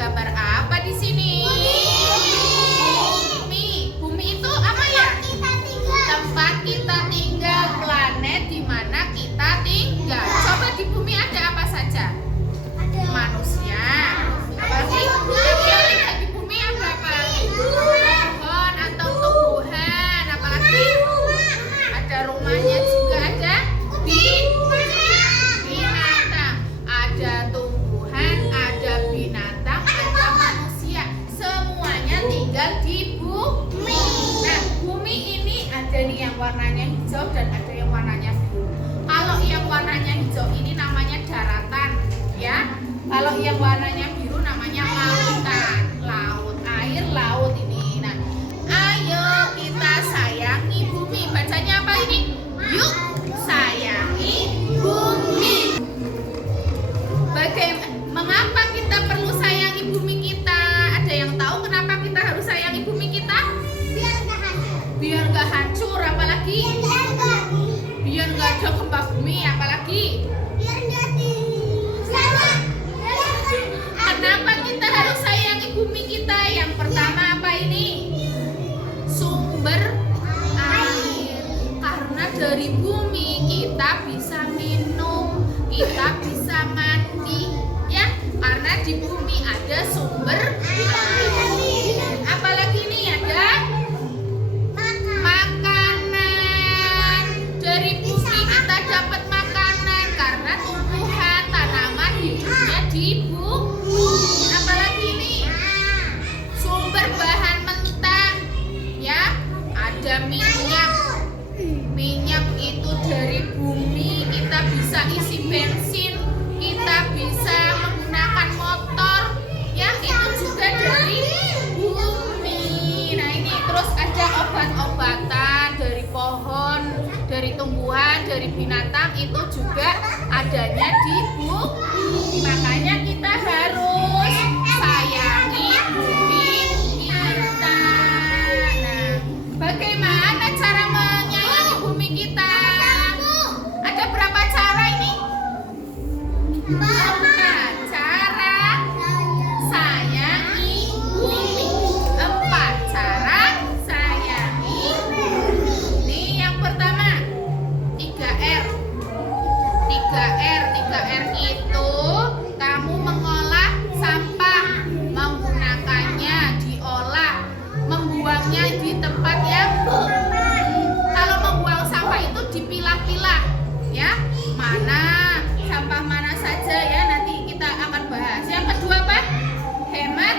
gambar apa di sini? Bumi. Bumi itu apa ya? Tempat kita tinggal, planet di mana kita tinggal. Coba di bumi ada apa saja? Manusia. Apalagi yang lihat di bumi ada apa? Pohon atau tumbuhan. Apalagi ada rumahnya juga ada binatang. Ada tumbuhan, ada binatang, ada manusia. Semuanya tinggal di bumi. Nah, bumi ini ada nih yang warnanya hijau dan ada yang warnanya biru. Kalau yang warnanya hijau ini namanya daratan, ya. Kalau yang warnanya biru namanya lautan. Laut, air laut ini. Nah, ayo kita sayangi bumi. Bacanya apa ini? Yuk sayangi bumi. Mengapa kita perlu sayangi bumi kita? Ada yang tahu kenapa kita harus sayangi bumi kita? Biar nggak hancur, apalagi biar nggak ada gempa bumi, apalagi kenapa kita harus sayangi bumi kita? Yang pertama apa ini? Sumber air. Karena dari bumi kita bisa minum, kita bisa mandi, ya. Karena di bumi ada sumber air. Apalagi ini ada makanan. Dari bumi kita dapat makanan karena tumbuhan, tanaman hidupnya di bumi. Apalagi ini sumber bahan mentah, ya. Ada minyak. Minyak itu dari bumi, kita bisa isi bensin, kita bisa menggunakan motor, ya. Itu juga dari bumi. Nah, ini terus ada obat-obatan dari pohon, dari tumbuhan, dari binatang, itu juga adanya di bumi. Makanya kita harus sayangi bumi kita. Nah, bagaimana cara menyayangi bumi kita? Ada berapa cara ini? 4 cara sayangi bumi. 4 cara sayangi bumi. Ini yang pertama, 3R. 3R. 3R itu kamu mengolah sampah, menggunakannya, diolah, membuangnya di tempat yang kalau membuang sampah itu dipilah-pilah, ya. Sampah mana saja, ya, nanti kita akan bahas. Yang kedua apa? Hemat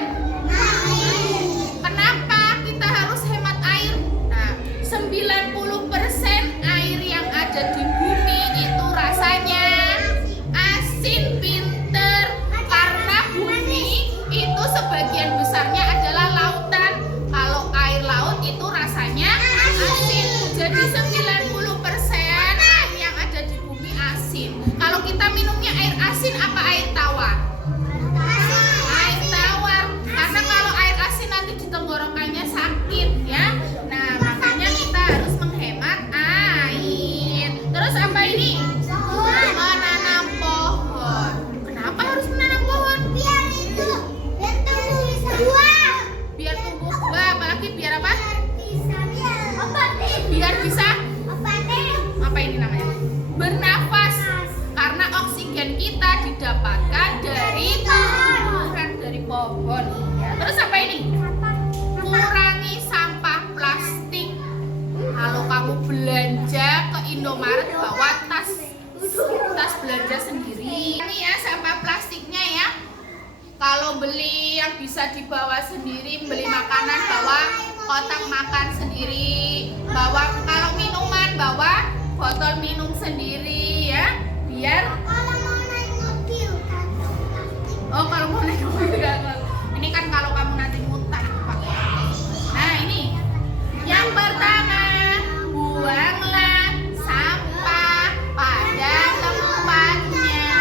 air. Kenapa kita harus hemat air? Nah, 90% air yang ada di bumi itu rasanya asin, pinter. Karena bumi itu sebagian besarnya adalah lautan. Kalau air laut itu rasanya asin. Jadi 90% air yang ada di bumi asin. Kalau kita minumnya air asin apa air tawar? Air tawar. Karena kalau air asin nanti di tenggorokannya sakit, ya. Nah, makanya kita harus menghemat air. Terus apa ini? Menanam pohon. Kenapa harus menanam pohon? Biar tumbuh buah. Biar tumbuh buah, apalagi biar apa? Biar Biar bisa apa ini namanya? Bernafas. Karena oksigen kita didapatkan dari tumbuhan, dari pohon. Ya. Terus apa ini? Kurangi sampah plastik. Kalau kamu belanja ke Indomaret bawa tas belanja sendiri. Ini ya sampah plastiknya, ya. Kalau beli yang bisa dibawa sendiri, beli makanan bawa kotak makan sendiri, bawa kalau minuman bawa botol minum sendiri, ya. Biar kalau mau naik mobil kan kalau mau naik mobil ini kan kalau kamu nanti muntah pakai. Nah, ini yang pertama, buanglah sampah pada tempatnya.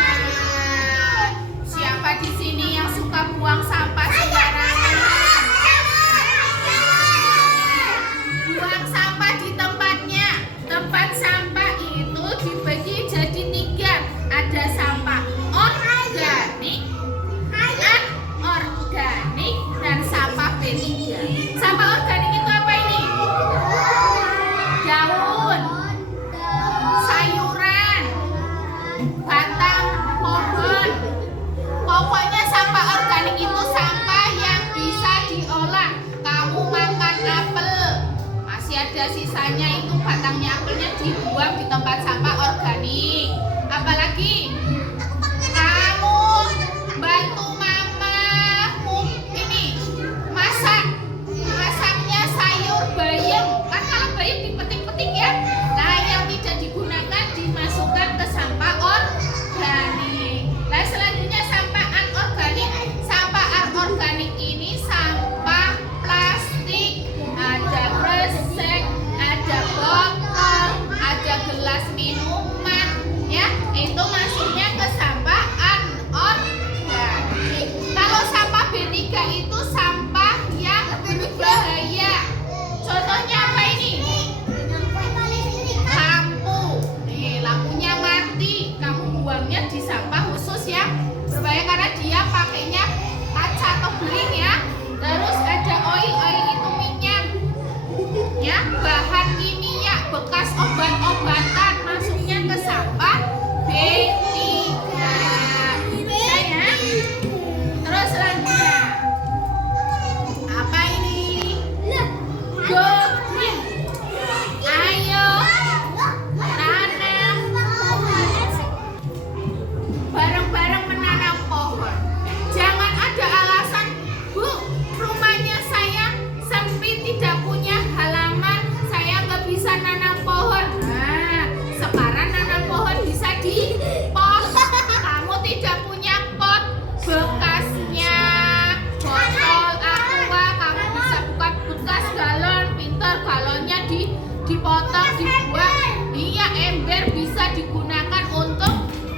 Siapa di sini yang suka buang sampah sembarangan? Buang sampah di tempatnya. Tempat sampah itu dibagi jadi 3. Ada sampah organik, tempat sampah organik. Apalagi kamu bantu mamamu ini masaknya sayur bayam. Kan kalau bayam dipetik-petik ya. Nah, yang tidak digunakan dimasukkan ke sampah organik. Nah, selanjutnya sampah anorganik. Sampah anorganik ini sampah plastik, ada kresek, ada botol, ada gelas minuman, ya, itu masuknya ke sampah anorganik. Kalau sampah B3 itu sampah yang berbahaya. Contohnya apa ini? Lampu. Nih, lampunya mati, kamu buangnya di sampah khusus yang berbahaya karena dia pakainya kaca atau beling ya. Terus ada oil itu minyak. Ya, bahan kimia bekas obat-obatan masuknya ke sampah B3. Ya. Terus selanjutnya apa ini? Go green. Ayo tanam bareng-bareng menanam pohon. Jangan ada alasan, Bu, rumahnya saya sempit, tidak punya halaman, saya nggak bisa nanam pohon. Nah, sekarang nanam pohon bisa di pot. Kamu tidak punya pot bekasnya botol aqua, kamu bisa buka bekas galon, pintar galonnya dipotong, dibuang. Iya, ember bisa digunakan untuk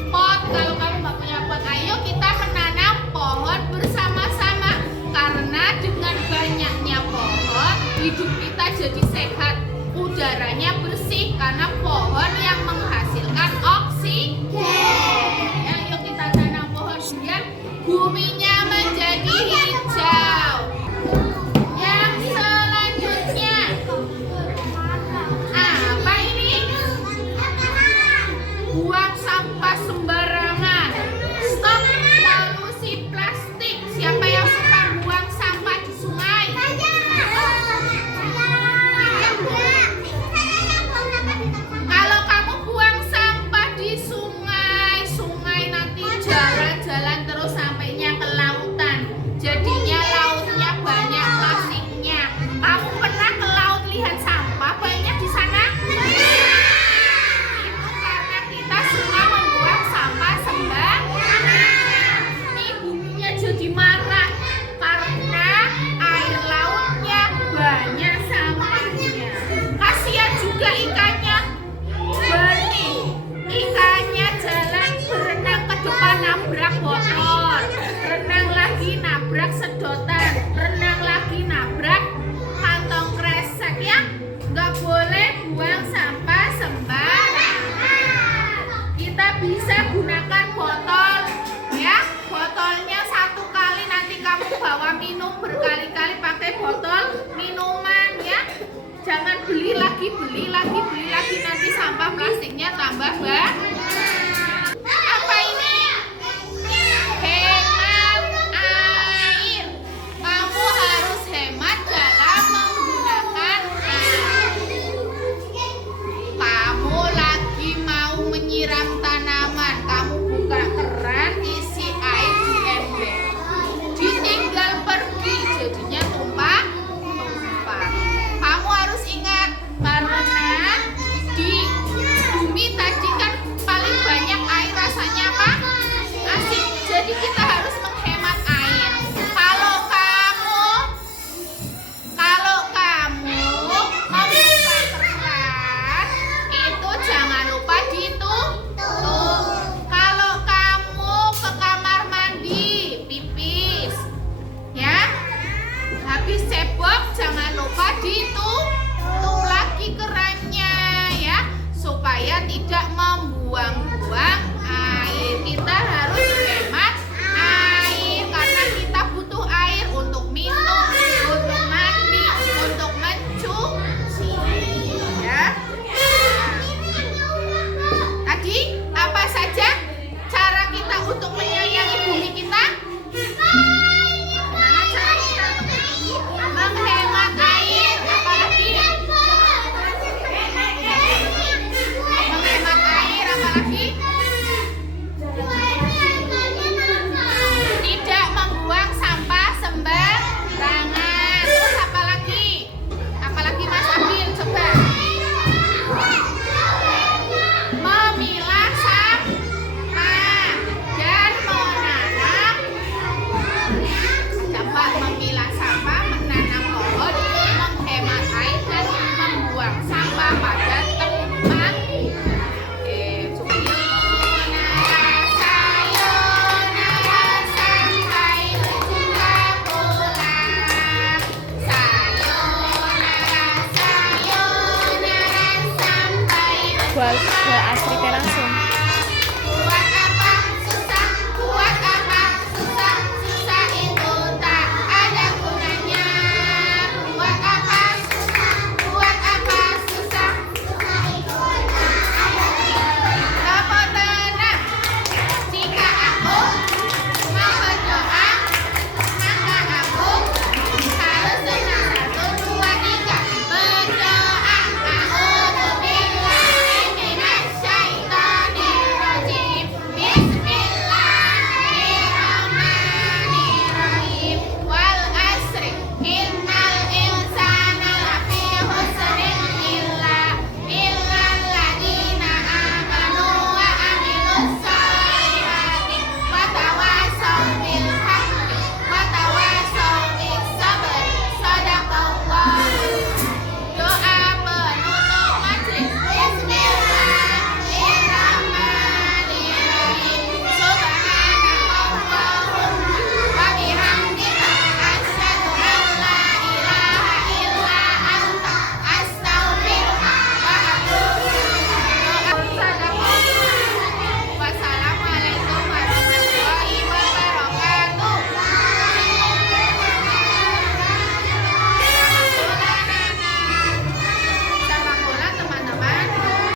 pot. Kalau kamu nggak punya pot, ayo kita menanam pohon bersama-sama. Karena dengan banyaknya pohon, hidup kita jadi sehat, udaranya bersih karena pohon yang menghasilkan oksigen. Ya, yuk kita tanam pohon biar buminya menjadi hijau. Yang selanjutnya apa ini? Buang sampah sembarangan. Stop polusi plastik. Siapa yang suka buang sampah di sungai? Kalau kamu buang sampah di sungai nanti jalan-jalan terus sampainya ke lautan. Jadinya lautnya banyak plastiknya. Kamu pernah ke laut lihat sampah banyak di sana? Itu karena kita suka membuang sampah sembarangan. Nih, buminya jadi marah karena air lautnya banyak sampahnya. Kasihan juga ikannya. Benih, ikannya jalan berenang ke depan nabrak botol, renang lagi nabrak sedotan, renang lagi nabrak kantong kresek ya. Nggak boleh buang sampah sembarangan. Kita bisa gunakan botol ya. Botolnya satu kali, nanti kamu bawa minum berkali-kali pakai botol minuman ya. Jangan beli lagi, nanti sampah plastiknya tambah banyak. Apa ini? Hemat air. Kamu harus hemat dalam menggunakan air. Kamu lagi mau menyiram tanaman, kamu buka keran, isi air di ember. Ditinggal pergi, jadinya tumpah. Kamu harus ingat, karena di bumi tadi kan paling banyak air, rasanya apa? Asin. Jadi kita harus menghemat air. Kalau kamu membuka keran, itu jangan lupa ditutup. Kalau kamu ke kamar mandi pipis, ya, habis cebok jangan lupa ditutup lagi kerannya ya, supaya tidak membuang-buang air. Kita harus